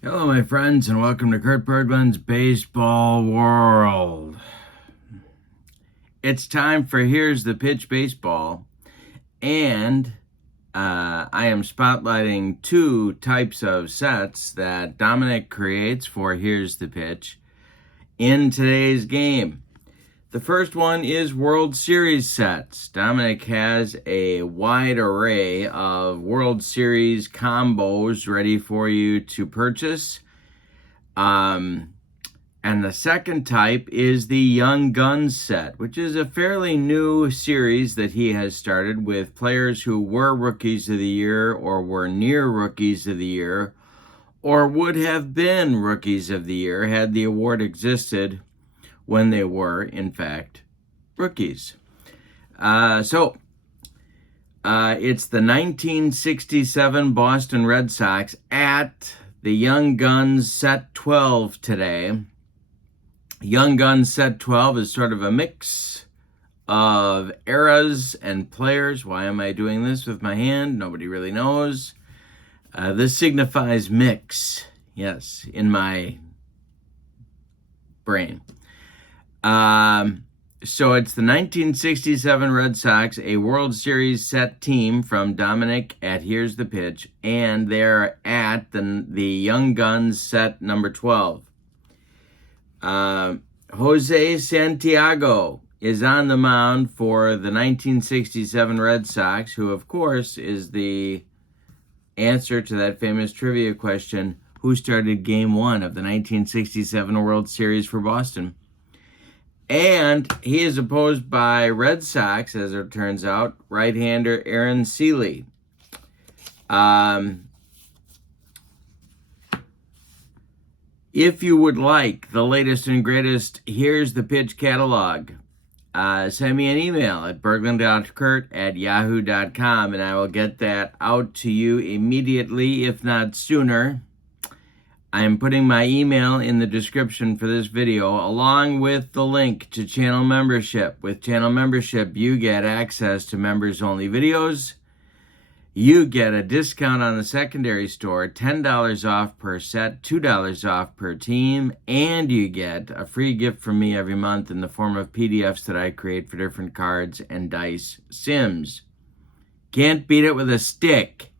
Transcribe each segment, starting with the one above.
Hello, my friends, and welcome to Kurt Bergland's Baseball World. It's time for Here's the Pitch Baseball, and I am spotlighting two types of sets that Dominic creates for Here's the Pitch in today's game. The first one is World Series sets. Dominic has a wide array of World Series combos ready for you to purchase. And the second type is the Young Guns set, which is a fairly new series that he has started with players who were Rookies of the Year or were near Rookies of the Year or would have been Rookies of the Year had the award existed when they were, in fact, rookies. It's the 1967 Boston Red Sox at the Young Guns Set 12 today. Young Guns Set 12 is sort of a mix of eras and players. Why am I doing this with my hand? Nobody really knows. This signifies mix, yes, in my brain. So it's the 1967 Red Sox, a World Series set team from Dominic at Here's the Pitch, and they're at the Young Guns set number 12. Jose Santiago is on the mound for the 1967 Red Sox, who, of course, is the answer to that famous trivia question, who started Game 1 of the 1967 World Series for Boston. And he is opposed by Red Sox, as it turns out, right-hander Aaron Sele. If you would like the latest and greatest Here's the Pitch catalog, send me an email at Bergland.kurt at yahoo.com, and I will get that out to you immediately, if not sooner. I am putting my email in the description for this video, along with the link to channel membership. With channel membership, you get access to members-only videos. You get a discount on the secondary store, $10 off per set, $2 off per team, and you get a free gift from me every month in the form of PDFs that I create for different cards and dice sims. Can't beat it with a stick.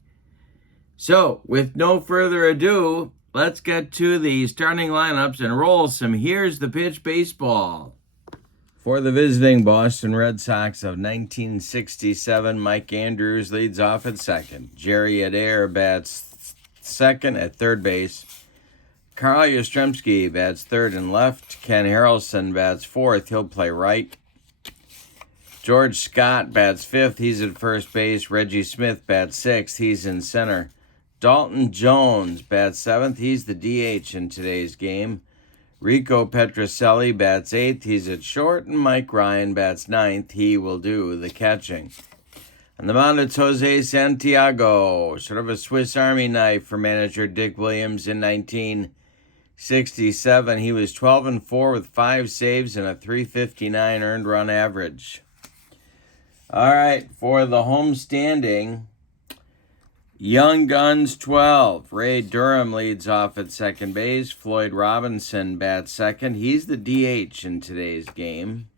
So, with no further ado, let's get to the starting lineups and roll some Here's the Pitch baseball. For the visiting Boston Red Sox of 1967, Mike Andrews leads off at second. Jerry Adair bats second at third base. Carl Yastrzemski bats third and left. Ken Harrelson bats fourth. He'll play right. George Scott bats fifth. He's at first base. Reggie Smith bats sixth. He's in center. Dalton Jones bats seventh. He's the DH in today's game. Rico Petrocelli bats eighth. He's at short. And Mike Ryan bats ninth. He will do the catching. On the mound, it's Jose Santiago, sort of a Swiss Army knife for manager Dick Williams in 1967. He was 12-4 with 5 saves and a .359 earned run average. All right, for the home standing, Young Guns 12. Ray Durham leads off at second base. Floyd Robinson bats second. He's the DH in today's game.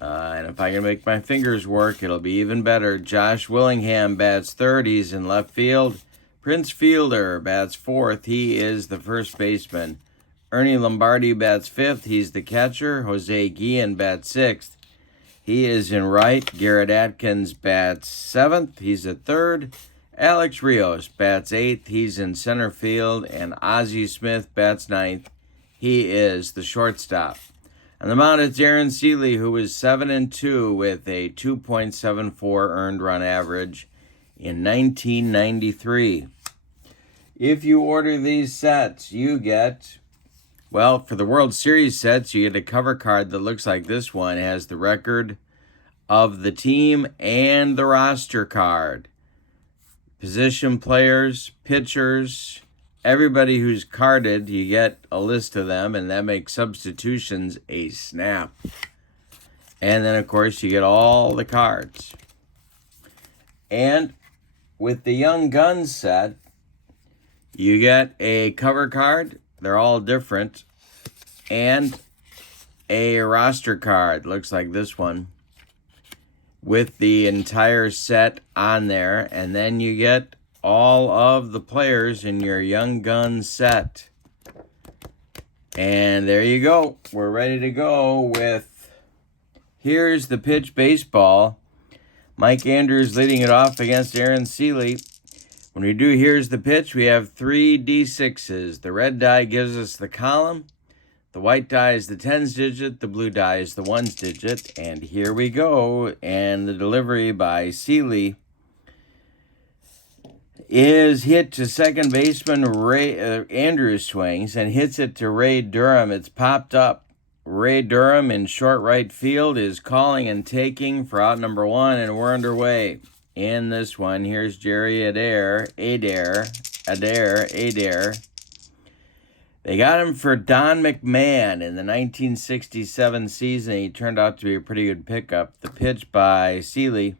And if I can make my fingers work, it'll be even better. Josh Willingham bats third. He's in left field. Prince Fielder bats fourth. He is the first baseman. Ernie Lombardi bats fifth. He's the catcher. Jose Guillen bats sixth. He is in right. Garrett Atkins bats seventh. He's at third. Alex Rios bats eighth. He's in center field. And Ozzie Smith bats ninth. He is the shortstop. On the mound, it's Aaron Sele, who is 7-2 with a 2.74 earned run average in 1993. If you order these sets, you get, well, for the World Series sets, you get a cover card that looks like this one. It has the record of the team and the roster card. Position players, pitchers, everybody who's carded, you get a list of them, and that makes substitutions a snap. And then, of course, you get all the cards. And with the Young Guns set, You get a cover card. They're all different. And a roster card. Looks like this one. With the entire set on there. And then you get all of the players in your Young Guns set. And there you go. We're ready to go with Here's the Pitch Baseball. Mike Andrews leading it off against Aaron Sele. When we do Here's the Pitch, we have 3 D6s. The red die gives us the column. The white die is the tens digit. The blue die is the ones digit. And here we go. And the delivery by Sele is hit to second baseman Andrews swings and hits it to Ray Durham. It's popped up. Ray Durham in short right field is calling and taking for out number 1, and we're underway. In this one, here's Jerry Adair. They got him for Don McMahon in the 1967 season. He turned out to be a pretty good pickup. The pitch by Sele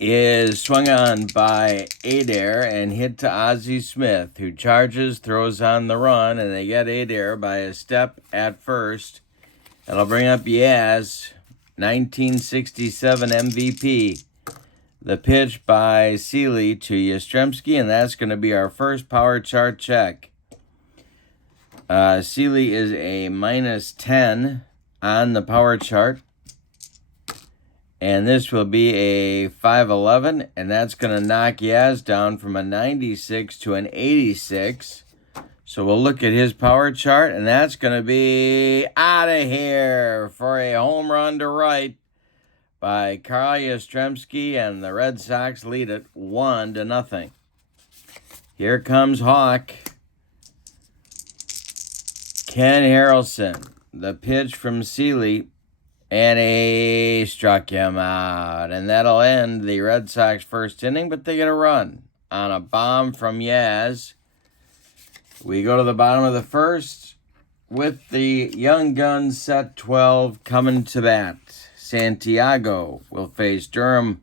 is swung on by Adair and hit to Ozzie Smith, who charges, throws on the run, and they get Adair by a step at first. That'll bring up Yaz, 1967 MVP. The pitch by Sele to Yastrzemski, and that's going to be our first power chart check. Sele is a -10 on the power chart. And this will be a 511, and that's going to knock Yaz down from a 96 to an 86. So we'll look at his power chart, and that's going to be out of here for a home run to right by Carl Yastrzemski, and the Red Sox lead it 1-0. Here comes Hawk. Ken Harrelson. The pitch from Sele. And he struck him out. And that'll end the Red Sox first inning, but they get a run on a bomb from Yaz. We go to the bottom of the first with the Young Guns set 12 coming to bat. Santiago will face Durham,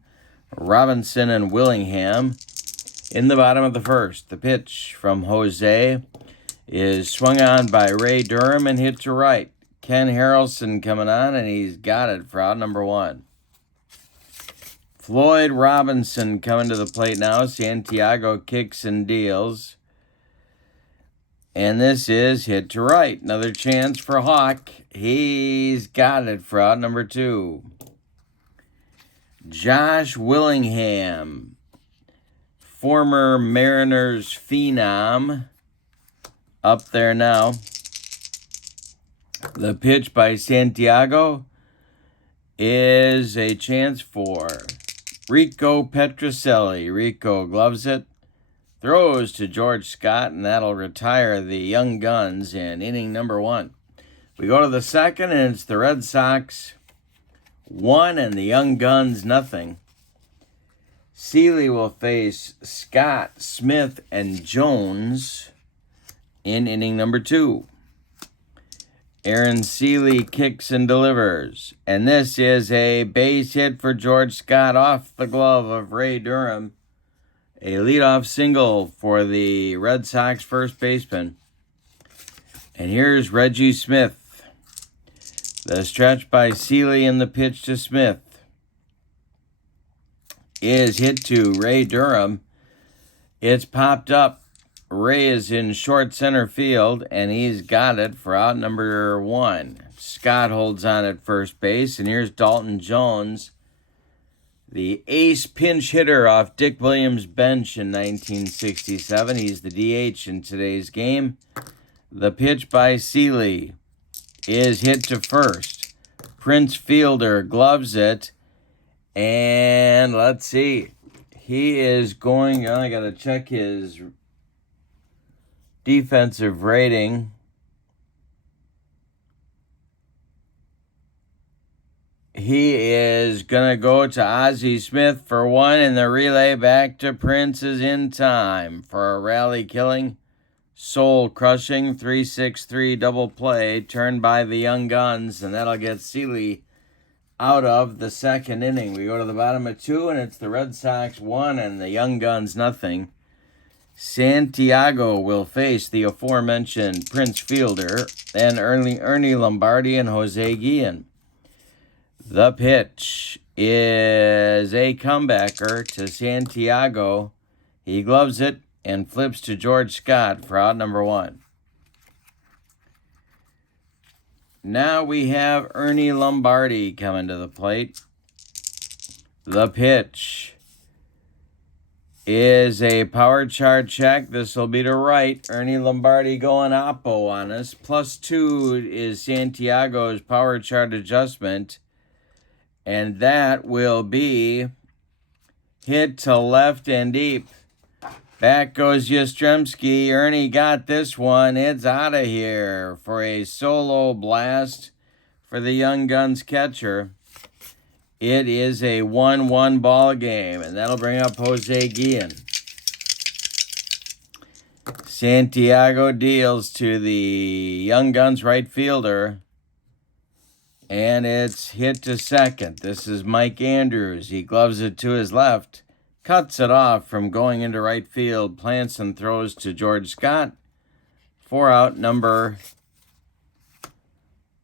Robinson, and Willingham in the bottom of the first. The pitch from Jose is swung on by Ray Durham and hit to right. Ken Harrelson coming on, and he's got it for out number 1. Floyd Robinson coming to the plate now. Santiago kicks and deals. And this is hit to right. Another chance for Hawk. He's got it for out number 2. Josh Willingham, former Mariners phenom, up there now. The pitch by Santiago is a chance for Rico Petrocelli. Rico gloves it, throws to George Scott, and that'll retire the Young Guns in inning number 1. We go to the second, and it's the Red Sox 1 and the Young Guns 0. Sele will face Scott, Smith, and Jones in inning number 2. Aaron Sele kicks and delivers. And this is a base hit for George Scott off the glove of Ray Durham. A leadoff single for the Red Sox first baseman. And here's Reggie Smith. The stretch by Sele and the pitch to Smith is hit to Ray Durham. It's popped up. Ray is in short center field, and he's got it for out number 1. Scott holds on at first base, and here's Dalton Jones, the ace pinch hitter off Dick Williams' bench in 1967. He's the DH in today's game. The pitch by Sele is hit to first. Prince Fielder gloves it, and let's see. He is going, I got to check his defensive rating. He is going to go to Ozzie Smith for 1, and the relay back to Prince is in time for a rally-killing, soul-crushing 3-6-3 double play turned by the Young Guns, and that'll get Sele out of the second inning. We go to the bottom of 2, and it's the Red Sox 1 and the Young Guns 0. Santiago will face the aforementioned Prince Fielder and Ernie Lombardi and Jose Guillen. The pitch is a comebacker to Santiago. He gloves it and flips to George Scott for out number 1. Now we have Ernie Lombardi coming to the plate. The pitch is a power chart check. This will be to right. Ernie Lombardi going oppo on us. +2 is Santiago's power chart adjustment. And that will be hit to left and deep. Back goes Yastrzemski. Ernie got this one. It's out of here for a solo blast for the Young Guns catcher. It is a 1-1 ball game, and that'll bring up Jose Guillen. Santiago deals to the Young Guns right fielder, and it's hit to second. This is Mike Andrews. He gloves it to his left, cuts it off from going into right field, plants and throws to George Scott for out number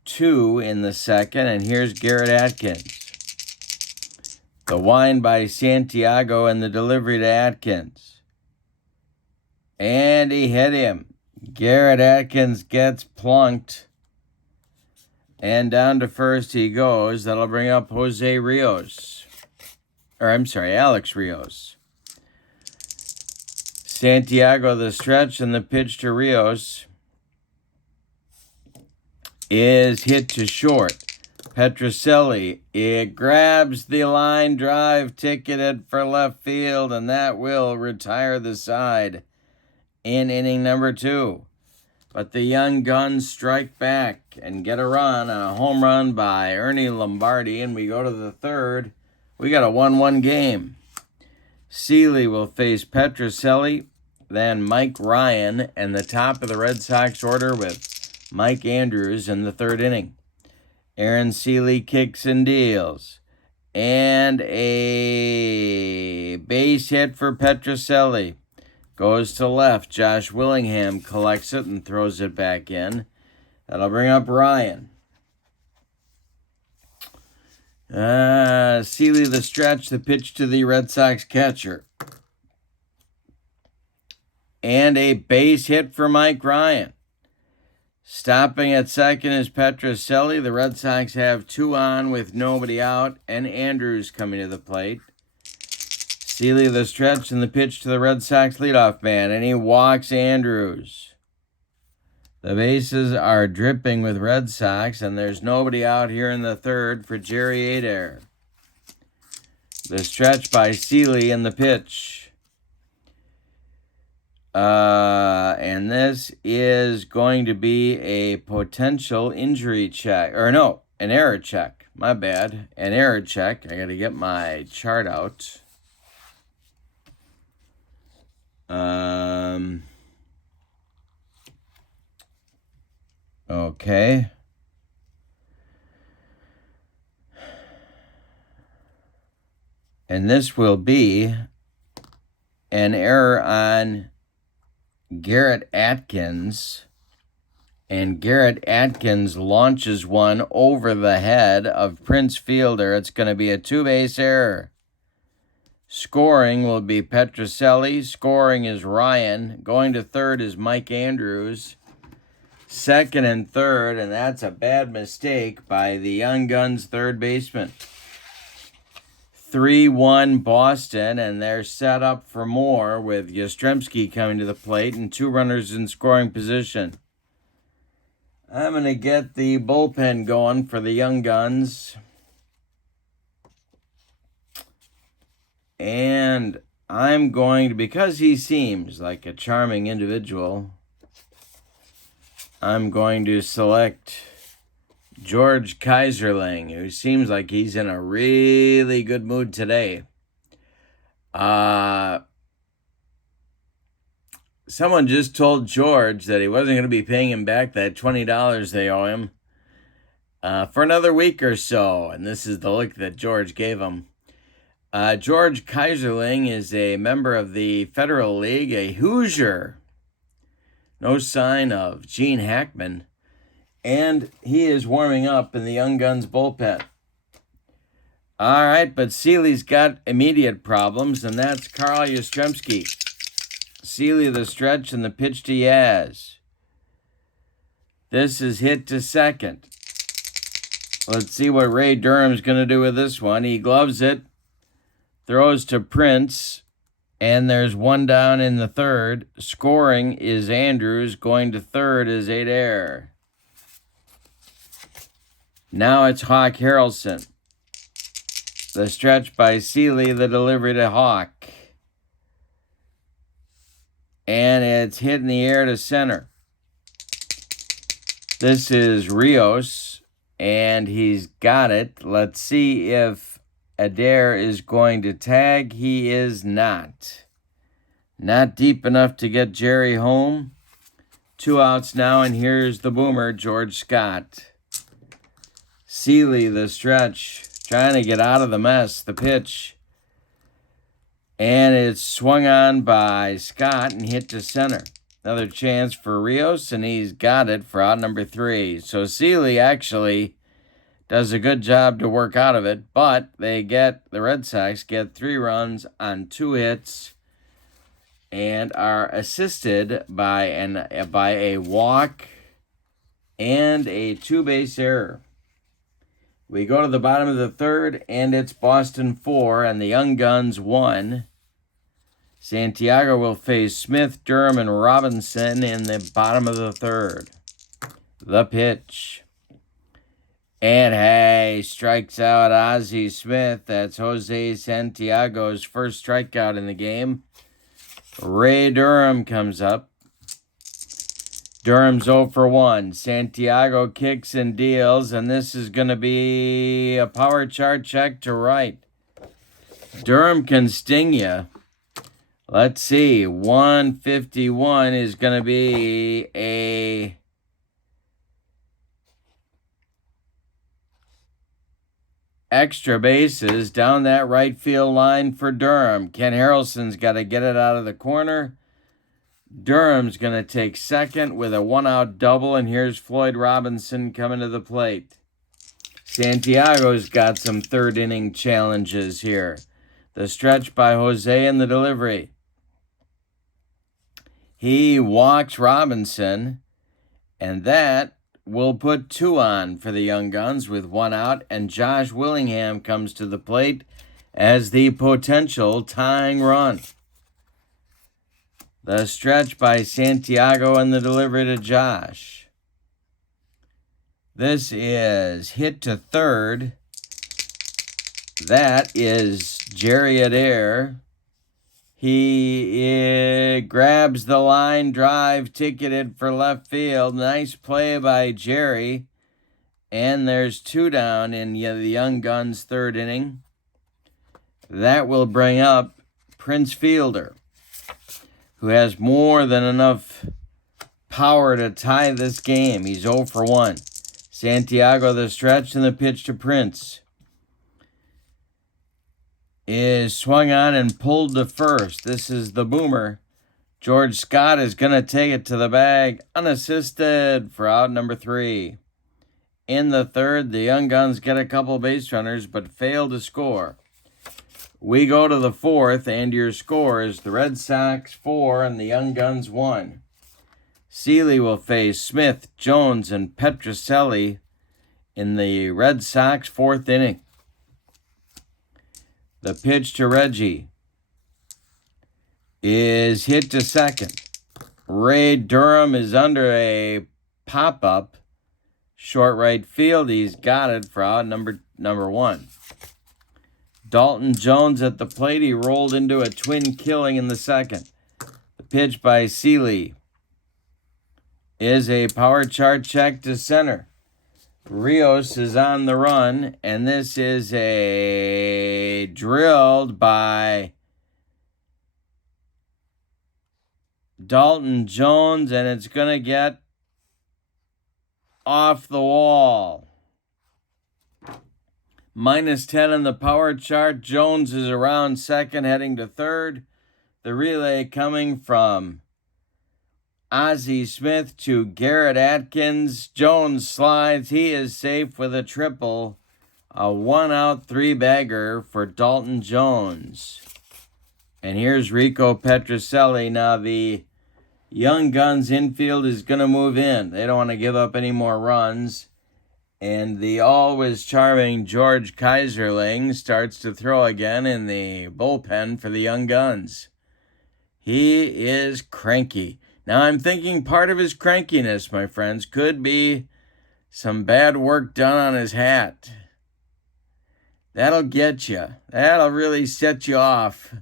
2 in the second. And here's Garrett Atkins. The wind by Santiago and the delivery to Atkins. And he hit him. Garrett Atkins gets plunked. And down to first he goes. That'll bring up Alex Rios. Santiago the stretch, and the pitch to Rios is hit to short. Petrocelli, it grabs the line drive, ticketed for left field, and that will retire the side in inning number 2. But the Young Guns strike back and get a run, a home run by Ernie Lombardi, and we go to the third. We got a 1-1 game. Sele will face Petrocelli, then Mike Ryan, and the top of the Red Sox order with Mike Andrews in the third inning. Aaron Sele kicks and deals. And a base hit for Petrocelli. Goes to left. Josh Willingham collects it and throws it back in. That'll bring up Ryan. Sele the stretch, the pitch to the Red Sox catcher. And a base hit for Mike Ryan. Stopping at second is Petrocelli. The Red Sox have 2 on with nobody out, and Andrews coming to the plate. Sele the stretch and the pitch to the Red Sox leadoff man, and he walks Andrews. The bases are dripping with Red Sox, and there's nobody out here in the third for Jerry Adair. The stretch by Sele and the pitch. And this is going to be a potential injury check. Or no, an error check. My bad. An error check. I got to get my chart out. Okay. And this will be an error on Garrett Atkins. And Garrett Atkins launches one over the head of Prince Fielder. It's going to be a 2-base error. Scoring will be Petrocelli. Scoring is Ryan. Going to third is Mike Andrews. Second and third, and that's a bad mistake by the Young Guns third baseman. 3-1 Boston, and they're set up for more with Yastrzemski coming to the plate and 2 runners in scoring position. I'm going to get the bullpen going for the Young Guns. And I'm going to, because he seems like a charming individual, I'm going to select George Kaiserling, who seems like he's in a really good mood today. Someone just told George that he wasn't going to be paying him back that $20 they owe him for another week or so. And this is the look that George gave him. George Kaiserling is a member of the Federal League, a Hoosier. No sign of Gene Hackman. And he is warming up in the Young Guns bullpen. All right, but Sele's got immediate problems, and that's Carl Yastrzemski. Sele the stretch and the pitch to Yaz. This is hit to second. Let's see what Ray Durham's going to do with this one. He gloves it, throws to Prince, and there's one down in the third. Scoring is Andrews. Going to third is Adair. Now it's Hawk Harrelson. The stretch by Sele, the delivery to Hawk. And it's hit in the air to center. This is Rios, and he's got it. Let's see if Adair is going to tag. He is not. Not deep enough to get Jerry home. 2 outs now, and here's the boomer, George Scott. Sele, the stretch, trying to get out of the mess. The pitch. And it's swung on by Scott and hit to center. Another chance for Rios, and he's got it for out number 3. So Sele actually does a good job to work out of it, but the Red Sox get 3 runs on 2 hits and are assisted by a walk and a 2-base error. We go to the bottom of the third, and it's Boston 4 and the Young Guns 1. Santiago will face Smith, Durham, and Robinson in the bottom of the third. The pitch. And hey, strikes out Ozzie Smith. That's Jose Santiago's first strikeout in the game. Ray Durham comes up. Durham's 0 for 1. Santiago kicks and deals, and this is going to be a power chart check to right. Durham can sting you. Let's see. 151 is going to be a extra bases down that right field line for Durham. Ken Harrelson's got to get it out of the corner. Durham's going to take second with a 1-out double, and here's Floyd Robinson coming to the plate. Santiago's got some third-inning challenges here. The stretch by Jose and the delivery. He walks Robinson, and that will put 2 on for the Young Guns with 1 out, and Josh Willingham comes to the plate as the potential tying run. The stretch by Santiago and the delivery to Josh. This is hit to third. That is Jerry Adair. He grabs the line drive, ticketed for left field. Nice play by Jerry. And there's 2 down in the Young Guns' third inning. That will bring up Prince Fielder, who has more than enough power to tie this game. He's 0 for 1. Santiago, the stretch, and the pitch to Prince is swung on and pulled to first. This is the boomer. George Scott is going to take it to the bag unassisted for out number 3. In the third, the Young Guns get a couple base runners but fail to score. We go to the fourth, and your score is the Red Sox 4 and the Young Guns 1. Sele will face Smith, Jones, and Petrocelli in the Red Sox 4th inning. The pitch to Reggie is hit to second. Ray Durham is under a pop-up. Short right field. He's got it for out number 1. Dalton Jones at the plate. He rolled into a twin killing in the second. The pitch by Sele is a power chart check to center. Rios is on the run, and this is a drilled by Dalton Jones, and it's going to get off the wall. -10 in the power chart. Jones is around second, heading to third. The relay coming from Ozzie Smith to Garrett Atkins. Jones slides. He is safe with a triple. A 1-out 3-bagger for Dalton Jones. And here's Rico Petrocelli. Now the Young Guns infield is going to move in. They don't want to give up any more runs. And the always charming George Kaiserling starts to throw again in the bullpen for the Young Guns. He is cranky. Now I'm thinking part of his crankiness, my friends, could be some bad work done on his hat. That'll get you. That'll really set you off.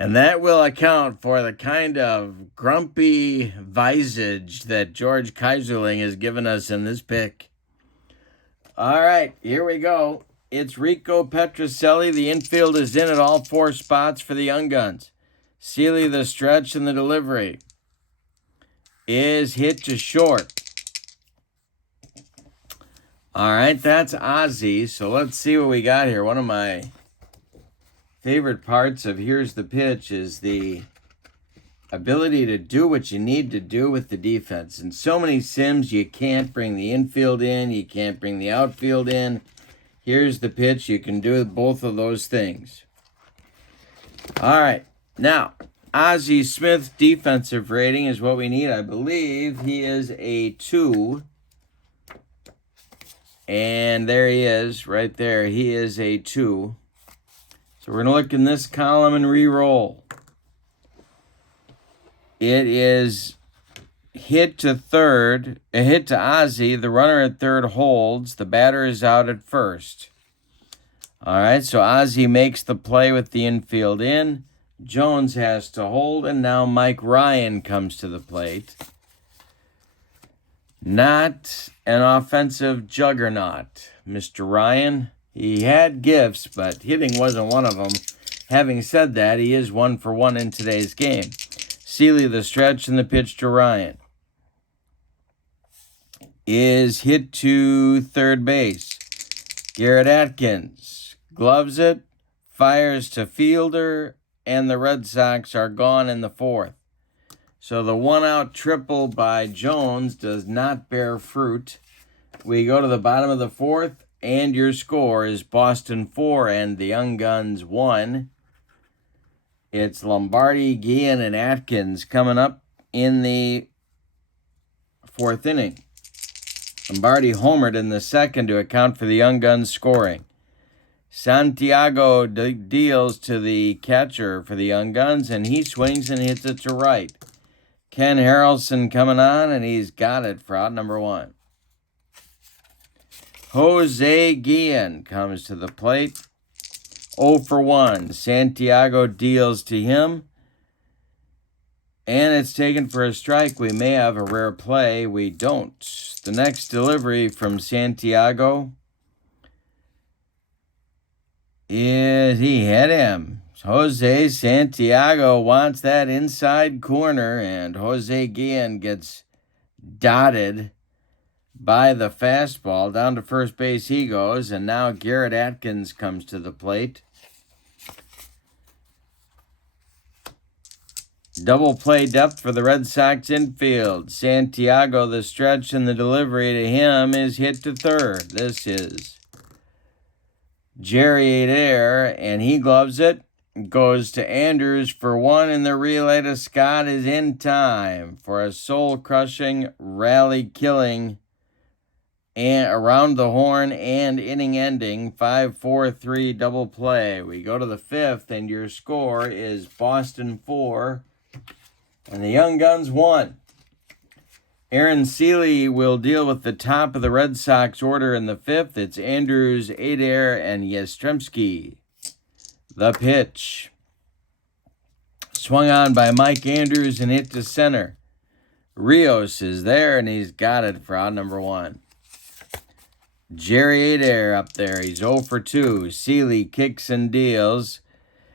And that will account for the kind of grumpy visage that George Kaiserling has given us in this pick. All right, here we go. It's Rico Petrocelli. The infield is in at all 4 spots for the Young Guns. Sele, the stretch and the delivery is hit to short. All right, that's Ozzie. So let's see what we got here. One of my favorite parts of Here's the Pitch is the ability to do what you need to do with the defense. In so many sims, you can't bring the infield in, you can't bring the outfield in. Here's the Pitch. You can do both of those things. All right, now Ozzie Smith's defensive rating is what we need. I believe he is a 2. And there he is, right there. He is a 2. So we're going to look in this column and re-roll. It is hit to third, a hit to Ozzie. The runner at third holds. The batter is out at first. All right, so Ozzie makes the play with the infield in. Jones has to hold, and now Mike Ryan comes to the plate. Not an offensive juggernaut, Mr. Ryan. He had gifts, but hitting wasn't one of them. Having said that, he is 1 for 1 in today's game. Sele, the stretch and the pitch to Ryan, is hit to third base. Garrett Atkins gloves it, fires to fielder, and the Red Sox are gone in the 4th. So the 1-out triple by Jones does not bear fruit. We go to the bottom of the 4th, and your score is Boston 4 and the Young Guns 1. It's Lombardi, Guillen, and Atkins coming up in the 4th inning. Lombardi homered in the 2nd to account for the Young Guns scoring. Santiago deals to the catcher for the Young Guns, and he swings and hits it to right. Ken Harrelson coming on, and he's got it for out number 1. Jose Guillen comes to the plate. 0 for 1. Santiago deals to him. And it's taken for a strike. We may have a rare play. We don't. The next delivery from Santiago is he hit him. Jose Santiago wants that inside corner, and Jose Guillen gets dotted by the fastball. Down to first base he goes, and now Garrett Atkins comes to the plate. Double play depth for the Red Sox infield. Santiago, the stretch and the delivery to him is hit to third. This is Jerry Adair, and he gloves it. Goes to Andrews for 1, and the relay to Scott is in time for a soul-crushing, rally-killing, and around the horn and inning-ending 5-4-3 double play. We go to the 5th, and your score is Boston 4 and the Young Guns 1. Aaron Sele will deal with the top of the Red Sox order in the 5th. It's Andrews, Adair, and Yastrzemski. The pitch. Swung on by Mike Andrews and hit to center. Rios is there, and he's got it for out number 1. Jerry Adair up there. He's 0 for 2. Sele kicks and deals.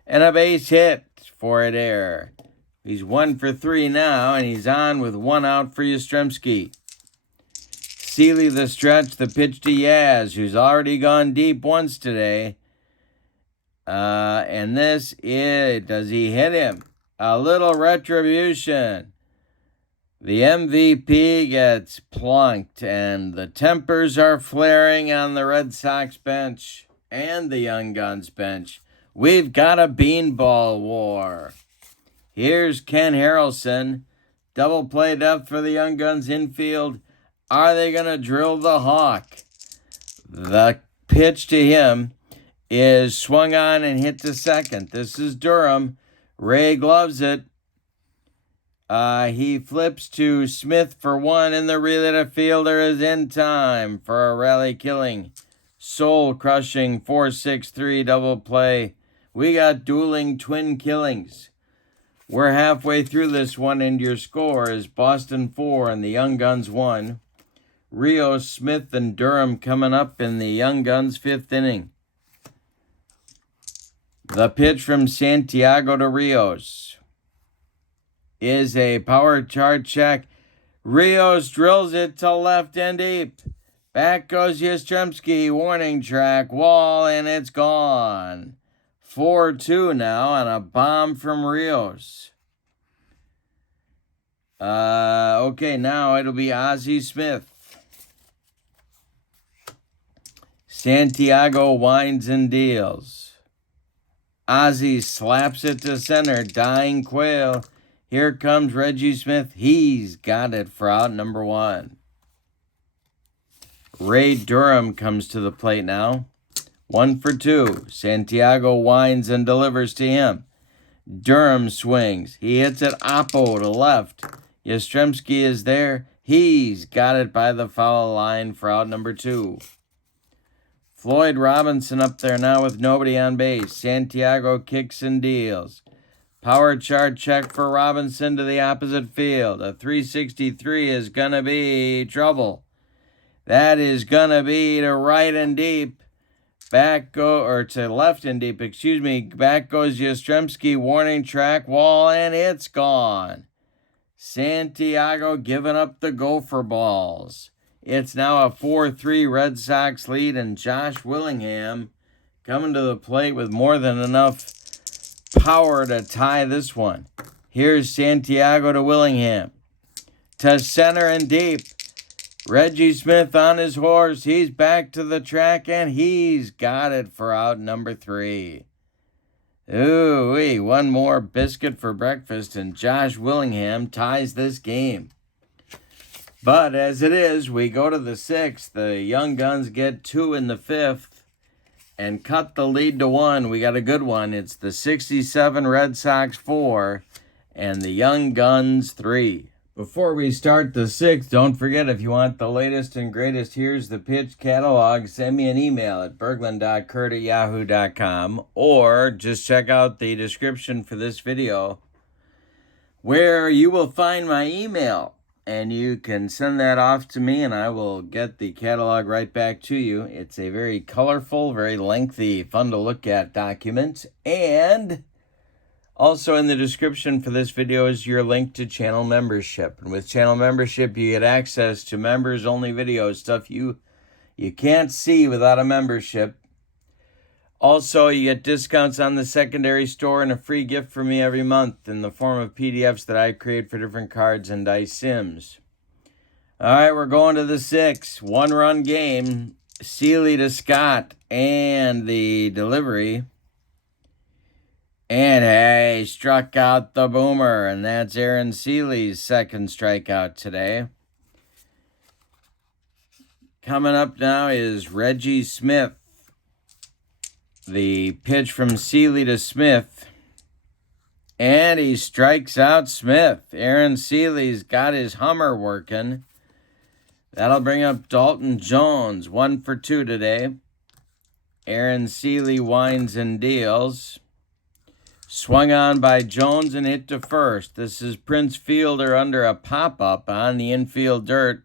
And a base hit for Adair. He's 1 for 3 now, and he's on with 1 out for Yastrzemski. Sele the stretch, the pitch to Yaz, who's already gone deep once today. And this is, does he hit him? A little retribution. The MVP gets plunked, and the tempers are flaring on the Red Sox bench and the Young Guns bench. We've got a beanball war. Here's Ken Harrelson. Double play depth for the Young Guns infield. Are they going to drill the hawk? The pitch to him is swung on and hit to second. This is Durham. Ray gloves it. He flips to Smith for one, and the relay fielder is in time for a rally killing, soul-crushing 4-6-3 double play. We got dueling twin killings. We're halfway through this one, and your score is Boston 4 and the Young Guns 1. Rios, Smith, and Durham coming up in the Young Guns' 5th inning. The pitch from Santiago to Rios is a power chart check. Rios drills it to left and deep. Back goes Yastrzemski, warning track, wall, and it's gone. 4-2 now on a bomb from Rios. Okay, now it'll be Ozzie Smith. Santiago winds and deals. Ozzie slaps it to center, dying quail. Here comes Reggie Smith. He's got it for out number 1. Ray Durham comes to the plate now. 1 for 2. Santiago winds and delivers to him. Durham swings. He hits it oppo to left. Yastrzemski is there. He's got it by the foul line for out number 2. Floyd Robinson up there now with nobody on base. Santiago kicks and deals. Power chart check for Robinson to the opposite field. A 363 is going to be trouble. That is going to be to right and deep. To left and deep, Back goes Yastrzemski, warning track, wall, and it's gone. Santiago giving up the gopher balls. It's now a 4-3 Red Sox lead, and Josh Willingham coming to the plate with more than enough power to tie this one. Here's Santiago to Willingham. To center and deep. Reggie Smith on his horse. He's back to the track, and he's got it for out number 3. Ooh-wee, one more biscuit for breakfast, and Josh Willingham ties this game. But as it is, we go to the 6th. The Young Guns get 2 in the 5th and cut the lead to 1. We got a good one. It's the 67 Red Sox 4 and the Young Guns 3. Before we start the 6th, don't forget, if you want the latest and greatest Here's the Pitch catalog, send me an email at Bergland.kurt@yahoo.com, or just check out the description for this video where you will find my email. And you can send that off to me, and I will get the catalog right back to you. It's a very colorful, very lengthy, fun to look at document. And also in the description for this video is your link to channel membership. And with channel membership, you get access to members-only videos, stuff you can't see without a membership. Also, you get discounts on the secondary store and a free gift from me every month in the form of PDFs that I create for different cards and dice sims. All right, we're going to the 6th. 1-run game. Sele to Scott, and the delivery. And hey, struck out the boomer, and that's Aaron Sele's second strikeout today. Coming up now is Reggie Smith. The pitch from Sele to Smith, and he strikes out Smith. Aaron Sele's got his Hummer working. That'll bring up Dalton Jones, 1 for 2 today. Aaron Sele winds and deals. Swung on by Jones and hit to first. This is Prince Fielder under a pop-up on the infield dirt.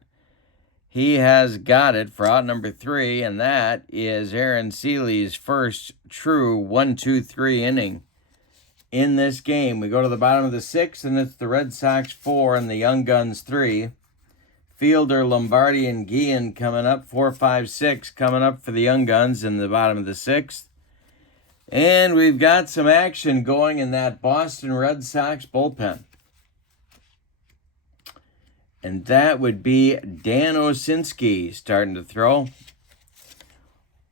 He has got it for out number 3, and that is Aaron Sele's first true 1-2-3 inning in this game. We go to the bottom of the 6th, and it's the Red Sox 4 and the Young Guns 3. Fielder, Lombardi, and Guillen coming up. 4, 5, 6 coming up for the Young Guns in the bottom of the 6th. And we've got some action going in that Boston Red Sox bullpen. And that would be Dan Osinski starting to throw.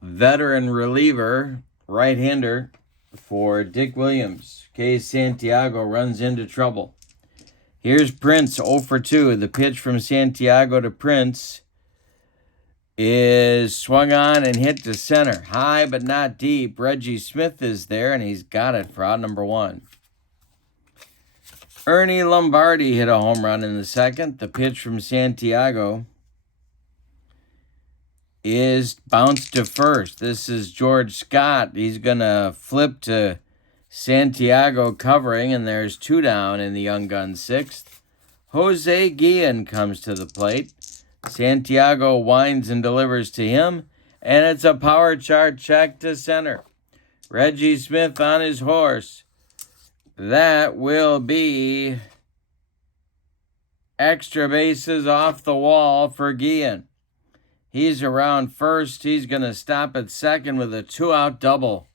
Veteran reliever, right-hander for Dick Williams. Case Santiago runs into trouble. Here's Prince, 0 for 2. The pitch from Santiago to Prince is swung on and hit to center. High but not deep. Reggie Smith is there, and he's got it for out number 1. Ernie Lombardi hit a home run in the 2nd. The pitch from Santiago is bounced to first. This is George Scott. He's going to flip to Santiago covering, and there's 2 down in the Young Guns 6th. Jose Guillen comes to the plate. Santiago winds and delivers to him, and it's a power chart check to center. Reggie Smith on his horse. That will be extra bases off the wall for Guillen. He's around first. He's going to stop at second with a 2-out double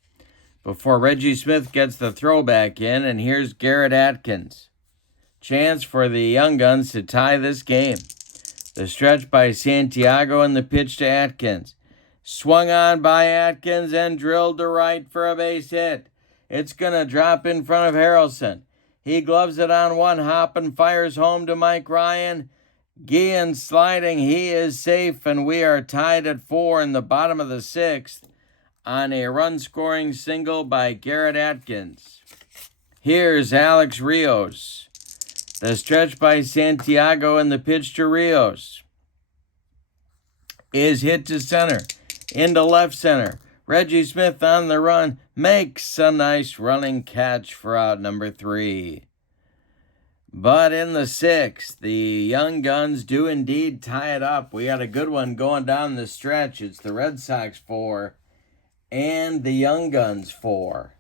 before Reggie Smith gets the throw back in, and here's Garrett Atkins. Chance for the Young Guns to tie this game. The stretch by Santiago and the pitch to Atkins. Swung on by Atkins and drilled to right for a base hit. It's going to drop in front of Harrelson. He gloves it on one hop and fires home to Mike Ryan. Guillen sliding. He is safe, and we are tied at 4 in the bottom of the 6th on a run-scoring single by Garrett Atkins. Here's Alex Rios. The stretch by Santiago and the pitch to Rios is hit to center, into left center. Reggie Smith on the run makes a nice running catch for out number 3. But in the 6th, the Young Guns do indeed tie it up. We got a good one going down the stretch. It's the Red Sox 4 and the Young Guns 4.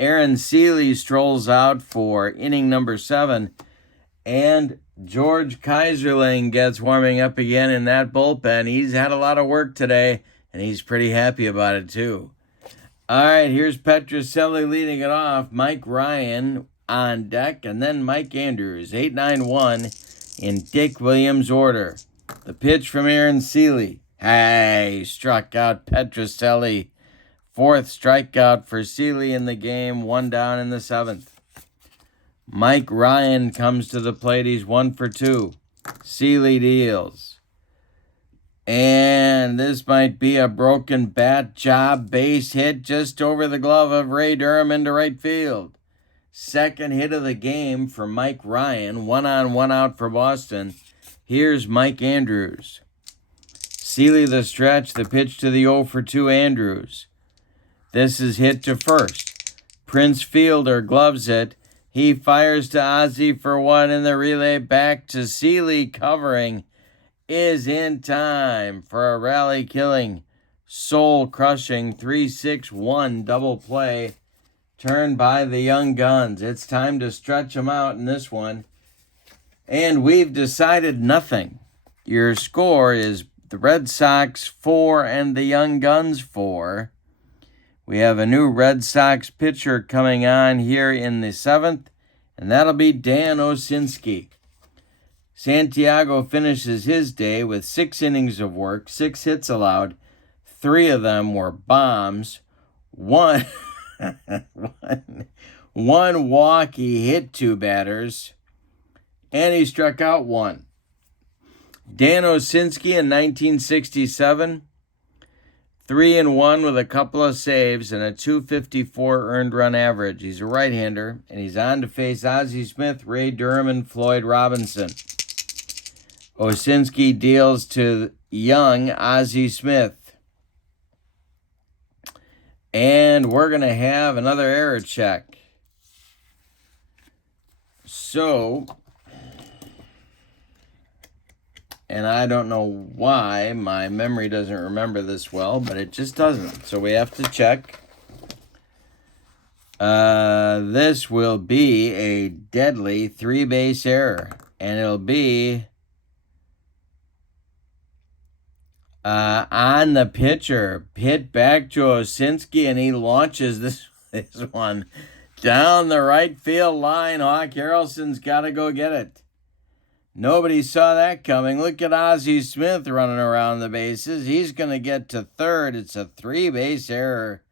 Aaron Sele strolls out for inning number 7. And George Kaiserling gets warming up again in that bullpen. He's had a lot of work today, and he's pretty happy about it too. All right, here's Petrocelli leading it off. Mike Ryan on deck, and then Mike Andrews, 8-9-1 in Dick Williams' order. The pitch from Aaron Sele. Hey, struck out Petrocelli. 4th strikeout for Sele in the game, 1 down in the 7th. Mike Ryan comes to the plate. He's 1 for 2. Sele deals. And this might be a broken bat job. Base hit just over the glove of Ray Durham into right field. 2nd hit of the game for Mike Ryan. 1 on, 1 out for Boston. Here's Mike Andrews. Sele the stretch. The pitch to the 0 for 2 Andrews. This is hit to first. Prince Fielder gloves it. He fires to Ozzie for 1, and the relay back to Sele covering is in time for a rally-killing, soul-crushing 3-6-1 double play turned by the Young Guns. It's time to stretch them out in this one. And we've decided nothing. Your score is the Red Sox 4 and the Young Guns 4. We have a new Red Sox pitcher coming on here in the 7th, and that'll be Dan Osinski. Santiago finishes his day with 6 innings of work, 6 hits allowed. 3 of them were bombs. One walk, he hit 2 batters, and he struck out 1. Dan Osinski in 1967, 3-1 with a couple of saves and a .254 earned run average. He's a right-hander, and he's on to face Ozzie Smith, Ray Durham, and Floyd Robinson. Osinski deals to young Ozzie Smith. And we're going to have another error check. So, and I don't know why my memory doesn't remember this well, but it just doesn't. So we have to check. This will be a deadly 3-base error. And it'll be On the pitcher, hit back to Osinski, and he launches this one down the right field line. Hawk Harrelson's got to go get it. Nobody saw that coming. Look at Ozzie Smith running around the bases. He's going to get to third. It's a 3-base error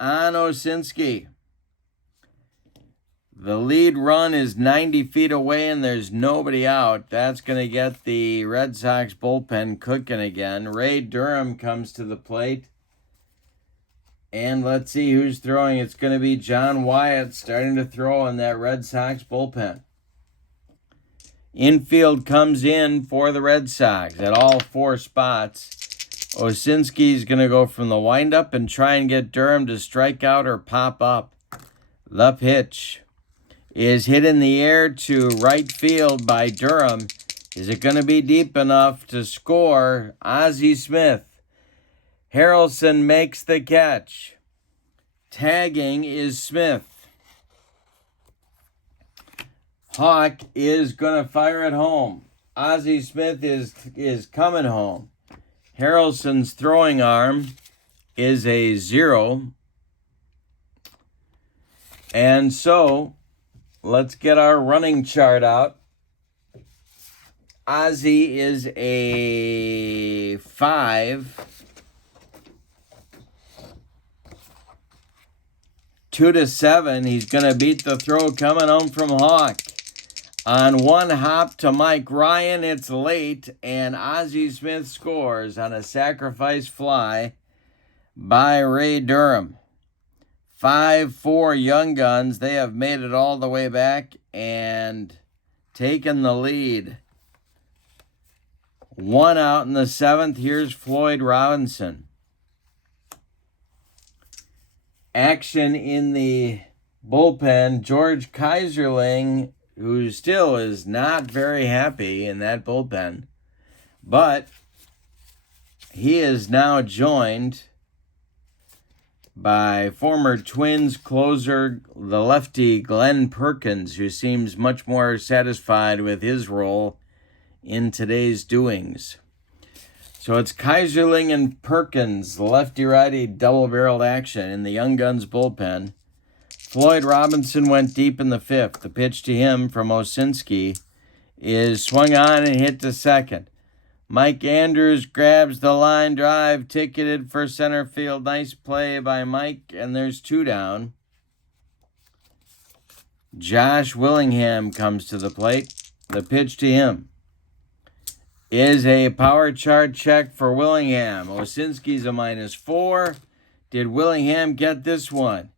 on Osinski. The lead run is 90 feet away, and there's nobody out. That's going to get the Red Sox bullpen cooking again. Ray Durham comes to the plate. And let's see who's throwing. It's going to be John Wyatt starting to throw in that Red Sox bullpen. Infield comes in for the Red Sox at all 4 spots. Osinski's going to go from the windup and try and get Durham to strike out or pop up. The pitch is hit in the air to right field by Durham. Is it going to be deep enough to score? Ozzie Smith. Harrelson makes the catch. Tagging is Smith. Hawk is going to fire it home. Ozzie Smith is coming home. Harrelson's throwing arm is a 0. And so, let's get our running chart out. Ozzie is a 5. 2-7. He's going to beat the throw coming home from Hawk. On one hop to Mike Ryan, it's late, and Ozzie Smith scores on a sacrifice fly by Ray Durham. 5-4 Young Guns. They have made it all the way back and taken the lead. 1 out in the 7th. Here's Floyd Robinson. Action in the bullpen. George Kaiserling, who still is not very happy in that bullpen, but he is now joined by former Twins closer, the lefty Glenn Perkins, who seems much more satisfied with his role in today's doings. So it's Kaiserling and Perkins, lefty-righty double-barreled action in the Young Guns bullpen. Floyd Robinson went deep in the 5th. The pitch to him from Osinski is swung on and hit to second. Mike Andrews grabs the line drive, ticketed for center field. Nice play by Mike, and there's 2 down. Josh Willingham comes to the plate. The pitch to him is a power chart check for Willingham. Osinski's a -4. Did Willingham get this one?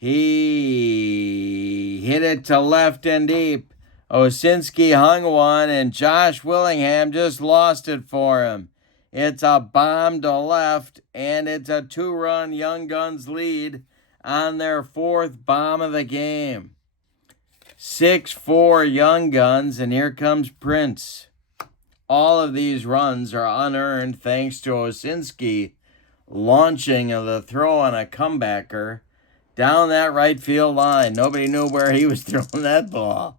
He hit it to left and deep. Osinski hung one, and Josh Willingham just lost it for him. It's a bomb to left, and it's a 2-run Young Guns lead on their 4th bomb of the game. 6-4 Young Guns, and here comes Prince. All of these runs are unearned thanks to Osinski launching the throw on a comebacker down that right field line. Nobody knew where he was throwing that ball.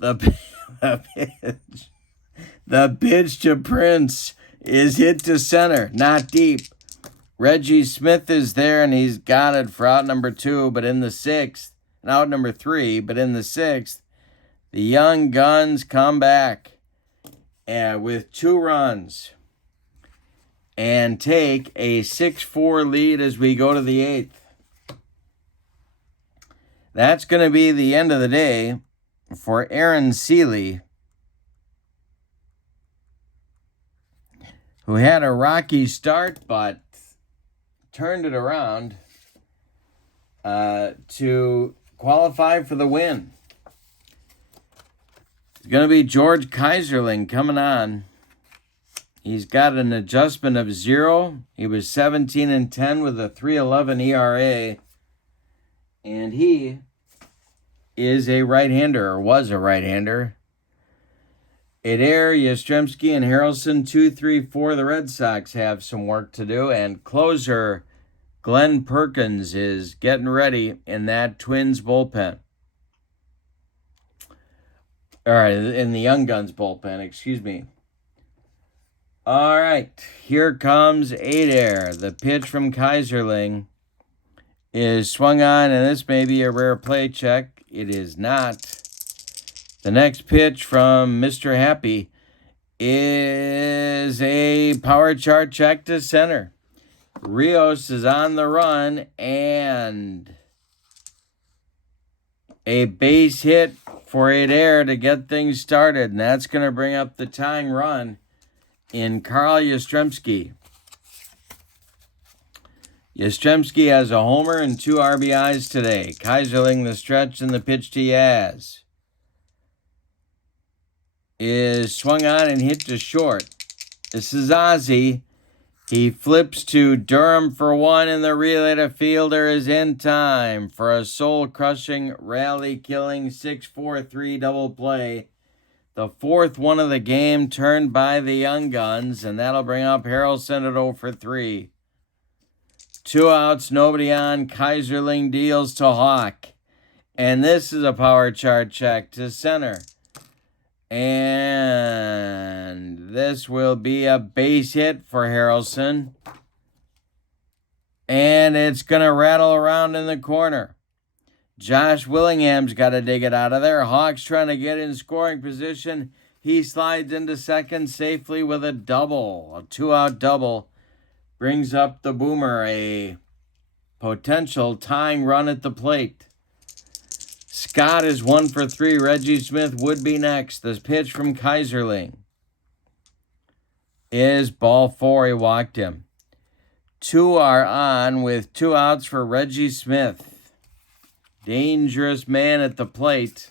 The pitch to Prince is hit to center, not deep. Reggie Smith is there, and he's got it for out number 2, but in the 6th, and out number 3, but in the 6th, the Young Guns come back with 2 runs and take a 6-4 lead as we go to the 8th. That's going to be the end of the day for Aaron Sele, who had a rocky start but turned it around to qualify for the win. It's going to be George Kaiserling coming on. He's got an adjustment of 0. He was 17-10 with a 3.11 ERA. And he is a right-hander, or was a right-hander. Adair, Yastrzemski, and Harrelson, 2, 3, 4. The Red Sox have some work to do. And closer, Glenn Perkins, is getting ready in that Twins bullpen. All right, in the Young Guns bullpen, excuse me. All right, here comes Adair. The pitch from Kaiserling is swung on, and this may be a rare play check. It is not. The next pitch from Mr. Happy is a power chart check to center. Rios is on the run, and a base hit for Adair to get things started, and that's going to bring up the tying run in Carl Yastrzemski. Yastrzemski has a homer and 2 RBIs today. Kaiserling, the stretch, and the pitch to Yaz is swung on and hit to short. This is Ozzie. He flips to Durham for 1, and the relay to fielder is in time for a soul-crushing, rally-killing 6-4-3 double play. The 4th one of the game turned by the Young Guns, and that'll bring up Harrelson at 0 for 3. 2 outs, nobody on. Kaiserling deals to Hawk. And this is a power chart check to center. And this will be a base hit for Harrelson. And it's going to rattle around in the corner. Josh Willingham's got to dig it out of there. Hawk's trying to get in scoring position. He slides into second safely with a double. A 2-out double brings up the Boomer, a potential tying run at the plate. Scott is 1 for 3. Reggie Smith would be next. This pitch from Kaiserling is ball 4. He walked him. 2 are on with 2 outs for Reggie Smith. Dangerous man at the plate.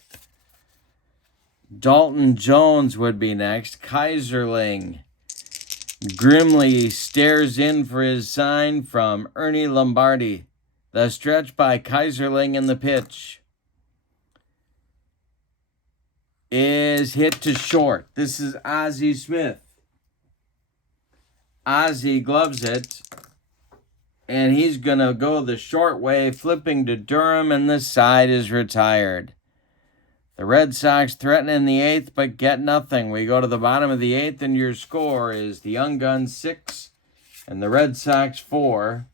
Dalton Jones would be next. Kaiserling grimly stares in for his sign from Ernie Lombardi. The stretch by Kaiserling in the pitch is hit to short. This is Ozzie Smith. Ozzie gloves it, and he's going to go the short way, flipping to Durham, and the side is retired. The Red Sox threaten in the 8th, but get nothing. We go to the bottom of the 8th, and your score is the Young Guns 6 and the Red Sox 4.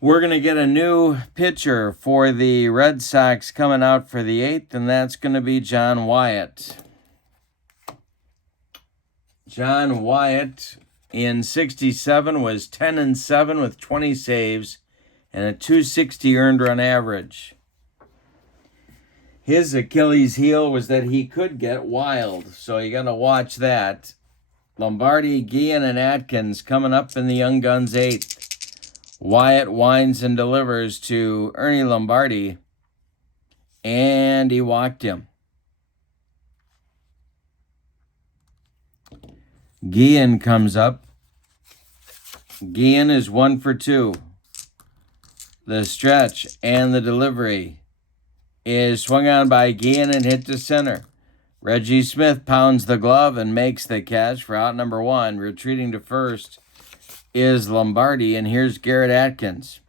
We're going to get a new pitcher for the Red Sox coming out for the 8th, and that's going to be John Wyatt. John Wyatt in 67 was 10-7 with 20 saves and a .260 earned run average. His Achilles heel was that he could get wild, so you got to watch that. Lombardi, Guillen, and Atkins coming up in the Young Guns 8th. Wyatt winds and delivers to Ernie Lombardi, and he walked him. Guillen comes up. Guillen is 1 for 2. The stretch and the delivery is swung on by Guillen and hit to center. Reggie Smith pounds the glove and makes the catch for out number 1. Retreating to first is Lombardi, and here's Garrett Atkins.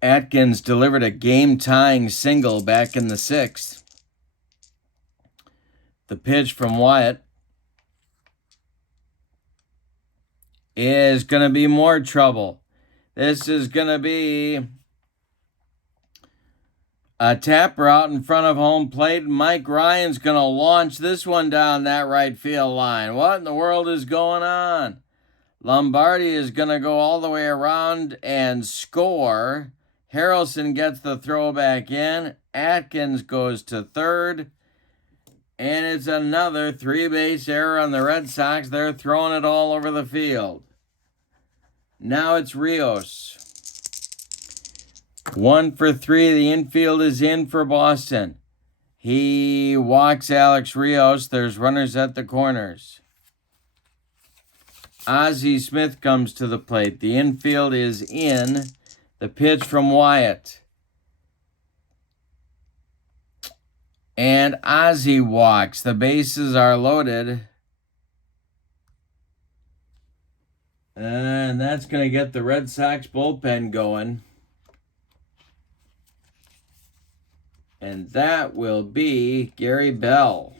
Atkins delivered a game-tying single back in the 6th. The pitch from Wyatt is going to be more trouble. This is going to be a tapper out in front of home plate. Mike Ryan's going to launch this one down that right field line. What in the world is going on? Lombardi is going to go all the way around and score. Harrelson gets the throw back in. Atkins goes to third. And it's another 3-base error on the Red Sox. They're throwing it all over the field. Now it's Rios. 1 for 3. The infield is in for Boston. He walks Alex Rios. There's runners at the corners. Ozzie Smith comes to the plate. The infield is in. The pitch from Wyatt. And Ozzie walks. The bases are loaded. And that's going to get the Red Sox bullpen going. And that will be Gary Bell.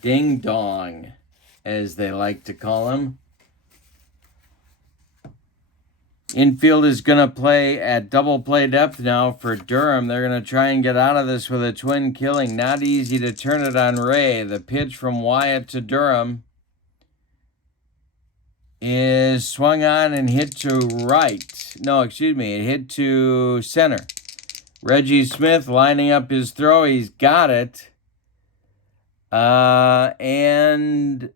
Ding Dong, as they like to call him. Infield is going to play at double play depth now for Durham. They're going to try and get out of this with a twin killing. Not easy to turn it on Ray. The pitch from Wyatt to Durham is swung on and hit to right. No, excuse me. It hit to center. Reggie Smith lining up his throw. He's got it. And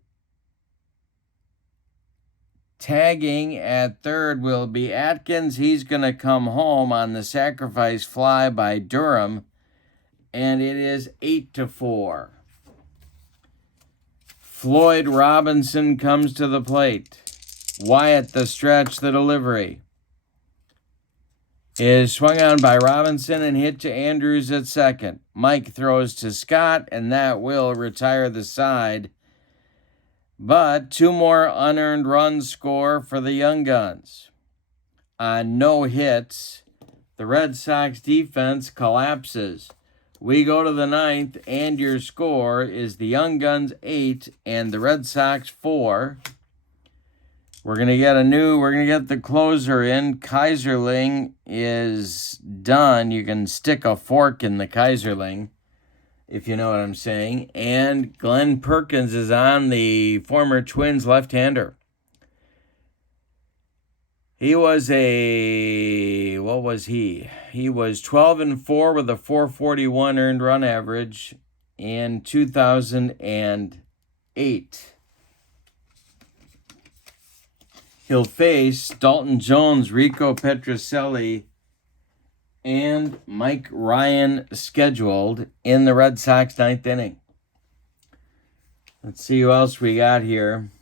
tagging at third will be Atkins. He's going to come home on the sacrifice fly by Durham. And it is 8-4. Floyd Robinson comes to the plate. Wyatt, the stretch, the delivery is swung on by Robinson and hit to Andrews at second. Mike throws to Scott, and that will retire the side. But 2 more unearned runs score for the Young Guns. On no hits, the Red Sox defense collapses. We go to the 9th, and your score is the Young Guns 8 and the Red Sox 4. We're going to get the closer in. Kaiserling is done. You can stick a fork in the Kaiserling, if you know what I'm saying. And Glenn Perkins is on, the former Twins left-hander. He was He was 12-4 with a 441 earned run average in 2008. He'll face Dalton Jones, Rico Petrocelli, and Mike Ryan scheduled in the Red Sox 9th inning. Let's see who else we got here.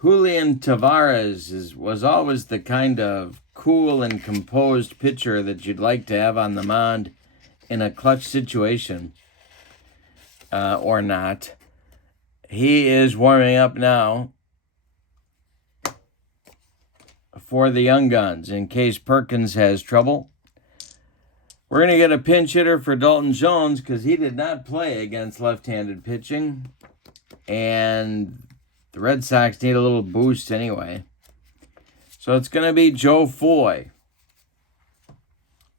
Julian Tavares was always the kind of cool and composed pitcher that you'd like to have on the mound in a clutch situation, or not. He is warming up now for the Young Guns in case Perkins has trouble. We're going to get a pinch hitter for Dalton Jones because he did not play against left-handed pitching. And the Red Sox need a little boost anyway. So it's going to be Joe Foy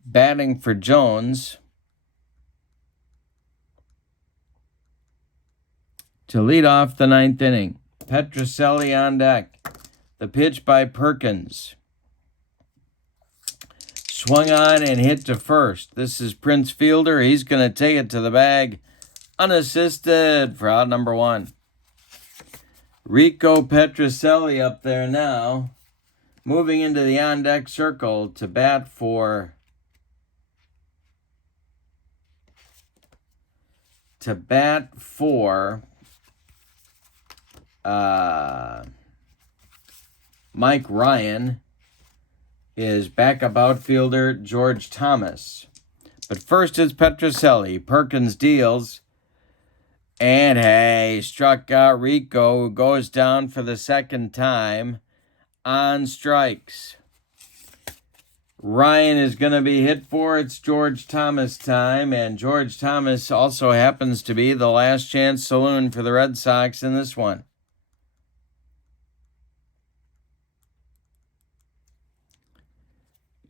batting for Jones to lead off the 9th inning. Petrocelli on deck. The pitch by Perkins. Swung on and hit to first. This is Prince Fielder. He's going to take it to the bag unassisted for out number 1. Rico Petrocelli up there now, moving into the on-deck circle to bat for Mike Ryan is backup outfielder George Thomas. But first it's Petrocelli. Perkins deals. And hey, struck out Rico, who goes down for the second time on strikes. Ryan is going to be hit for. It's George Thomas time. And George Thomas also happens to be the last chance saloon for the Red Sox in this one.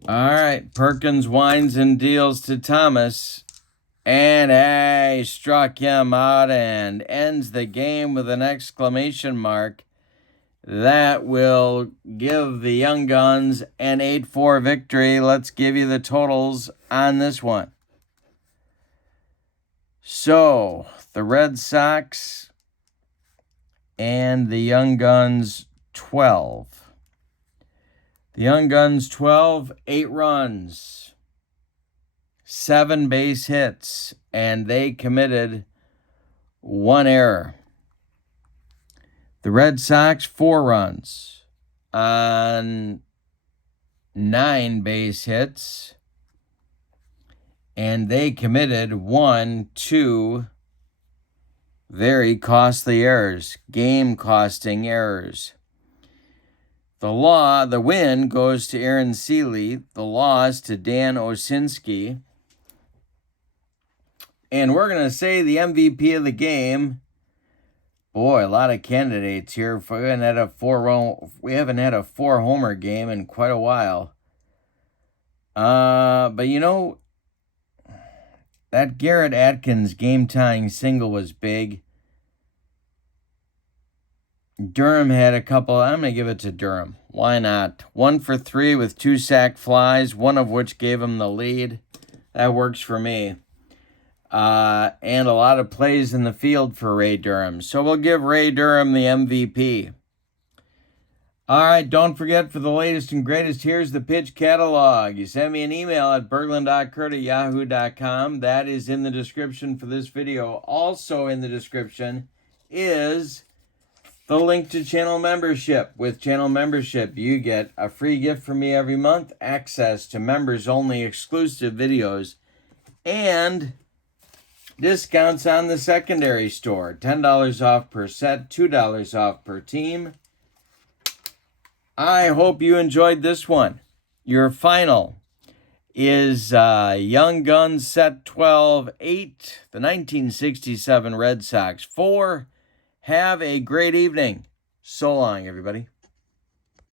All right, Perkins winds and deals to Thomas. And hey, struck him out and ends the game with an exclamation mark. That will give the Young Guns an 8-4 victory. Let's give you the totals on this one. So, the Red Sox and the Young Guns 12. The Young Guns 12, 8 runs, 7 base hits, and they committed 1 error. The Red Sox, 4 runs on 9 base hits, and they committed 2 very costly errors, game-costing errors. The win goes to Aaron Sele, the loss to Dan Osinski. And we're going to say the MVP of the game. Boy, a lot of candidates here. We haven't had a four-homer game in quite a while. But you know, that Garrett Atkins game-tying single was big. Durham had a couple. I'm going to give it to Durham. Why not? 1 for 3 with 2 sac flies, one of which gave him the lead. That works for me. And a lot of plays in the field for Ray Durham. So we'll give Ray Durham the MVP. All right, don't forget, for the latest and greatest, here's the pitch catalog. You send me an email at Bergland.kurt@yahoo.com. That is in the description for this video. Also in the description is the link to channel membership. With channel membership, you get a free gift from me every month, access to members-only exclusive videos, and discounts on the secondary store. $10 off per set, $2 off per team. I hope you enjoyed this one. Your final is Young Guns set 12-8, the 1967 Red Sox 4. Have a great evening. So long, everybody.